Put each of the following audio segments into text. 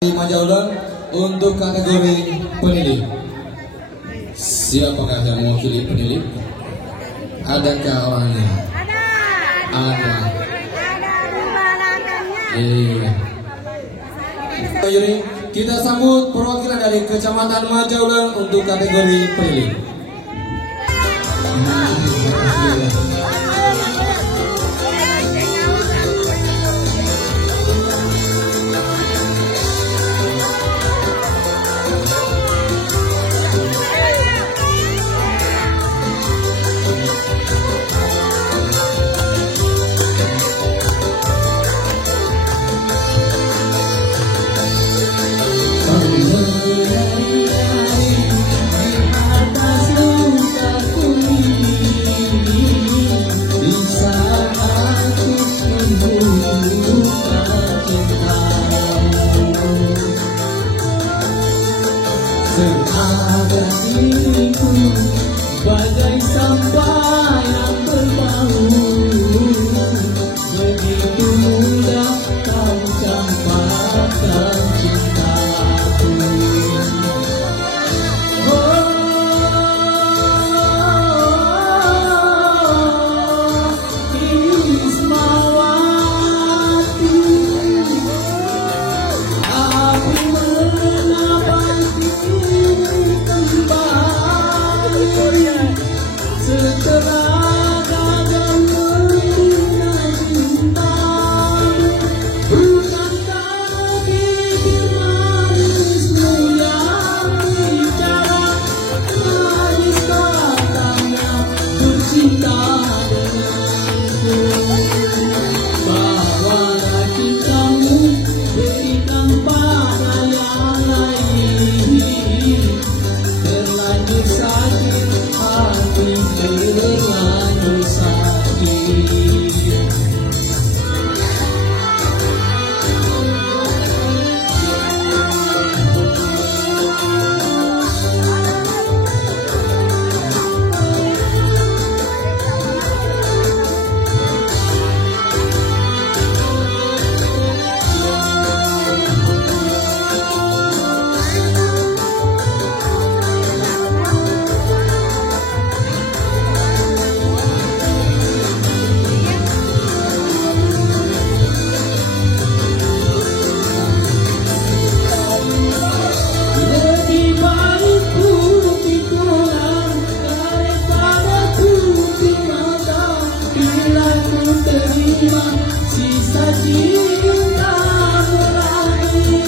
Majaulan untuk kategori penilip. Siapakah yang mewakili penilip? Adakah orangnya? Ada. Jadi kita sambut perwakilan dari Kecamatan Majaulan untuk kategori penilip. Ada diriku bagai sampah yang berbau, begitu mudah kau campakkan cintaku. Ismawati, aku setelah gagal membina cintamu, bukankah bibir manismu yang bicara, manis katanya bercinta denganku. Bawalah cintamu, berikan pada yang lain, terlanjur sakit hati, terlanjur sakit. Sisa cintamu lagi,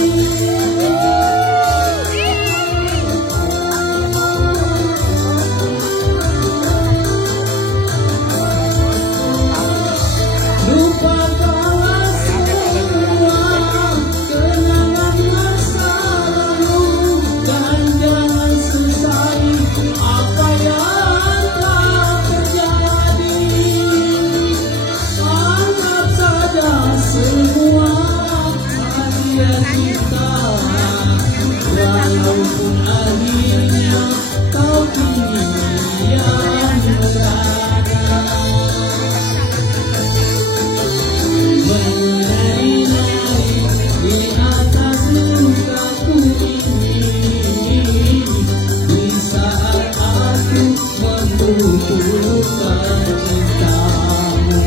lupakanlah semua kenangan masa lalu dan jangan sesali apa yang telah terjadi. Semua hadiah kita, walaupun akhirnya kau pilih yang berada. Menari-nari di atas lukaku ini, di saat aku membutuhkan cintamu.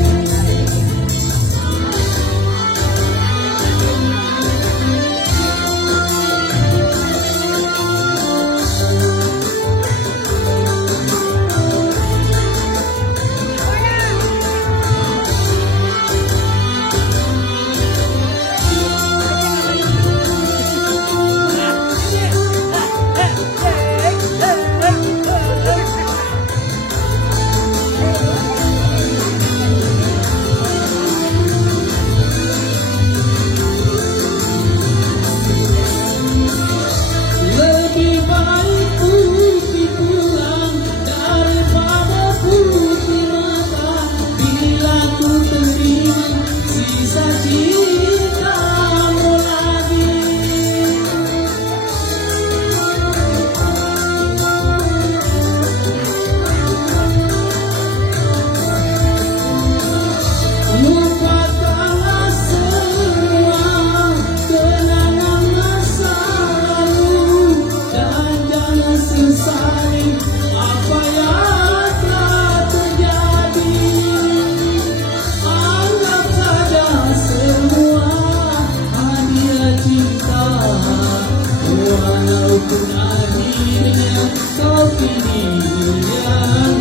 akhirnya kau pilih dia.